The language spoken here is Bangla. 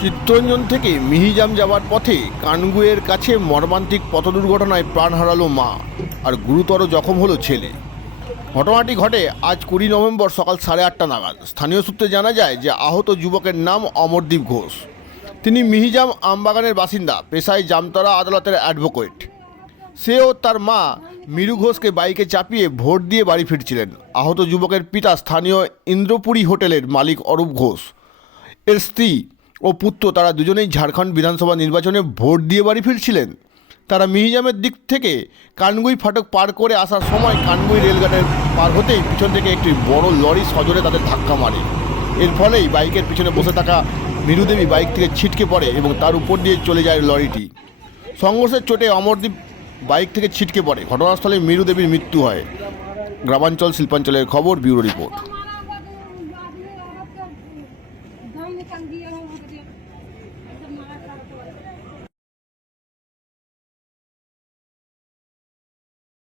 চিত্তরঞ্জন থেকে মিহিজাম যাওয়ার পথে কানগুয়ের কাছে মর্মান্তিক পথ দুর্ঘটনায় প্রাণ হারালো মা আর গুরুতর জখম হলো ছেলে। ঘটনাটি ঘটে আজ কুড়ি নভেম্বর সকাল সাড়ে আটটা নাগাদ। স্থানীয় সূত্রে জানা যায় যে আহত যুবকের নাম অমরদীপ ঘোষ। তিনি মিহিজাম আমবাগানের বাসিন্দা, পেশায় জামতরা আদালতের অ্যাডভোকেট। সে ও তার মা মিরু ঘোষকে বাইকে চাপিয়ে ভোট দিয়ে বাড়ি ফিরছিলেন। আহত যুবকের পিতা স্থানীয় ইন্দ্রপুরী হোটেলের মালিক অরূপ ঘোষ। এর স্ত্রী ও পুত্র, তারা দুজনেই ঝাড়খণ্ড বিধানসভা নির্বাচনে ভোট দিয়ে বাড়ি ফিরছিলেন। তারা মিহিজামের দিক থেকে কানগুই ফাটক পার করে আসার সময় কানগুই রেলগাটের পার হতেই পিছন থেকে একটি বড় লরি সজোরে তাদের ধাক্কা মারে। এর ফলেই বাইকের পিছনে বসে থাকা মিরুদেবী বাইক থেকে ছিটকে পড়ে এবং তার উপর দিয়ে চলে যায় লরিটি। সংঘর্ষের চোটে অমরদীপ বাইক থেকে ছিটকে পড়ে। ঘটনাস্থলে মিরু দেবীর মৃত্যু হয়। গ্রামাঞ্চল শিল্পাঞ্চলের খবর, ব্যুরো রিপোর্ট। ਨੂੰ ਤੰਗੀ ਆ ਹੁਣ